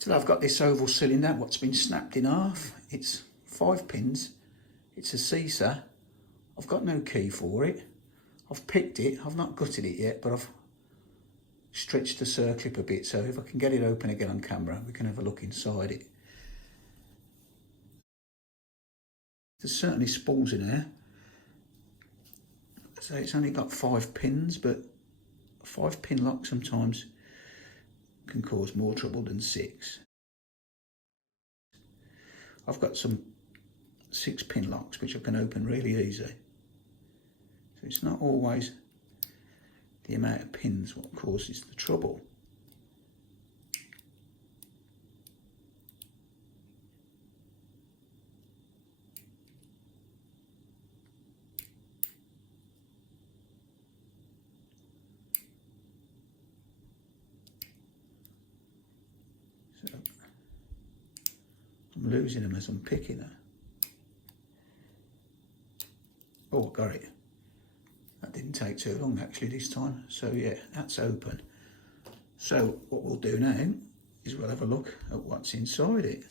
So I've got this oval cylinder, what's been snapped in half. It's 5 pins. It's a Cisa. I've got no key for it. I've picked it. I've not gutted it yet, but I've stretched the circlip a bit. So if I can get it open again on camera, we can have a look inside it. There's certainly spools in there. So it's only got 5 pins, but a 5-pin lock sometimes can cause more trouble than 6. I've got some 6-pin locks which I can open really easy. So it's not always the amount of pins what causes the trouble. So I'm losing them as I'm picking them. Oh, I got it. That didn't take too long actually this time. So yeah, that's open. So what we'll do now is we'll have a look at what's inside it.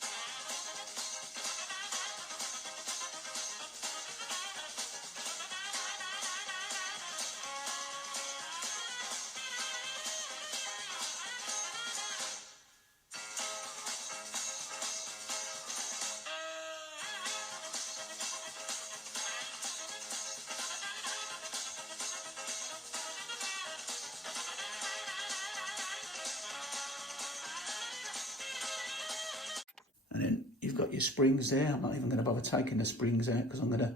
And then you've got your springs there. I'm not even going to bother taking the springs out because I'm going to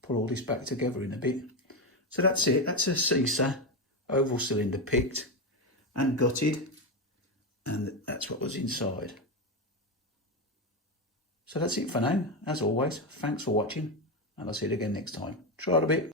pull all this back together in a bit. So that's it. That's a Cisa oval cylinder picked and gutted. And that's what was inside. So that's it for now. As always, thanks for watching. And I'll see you again next time. Try it a bit.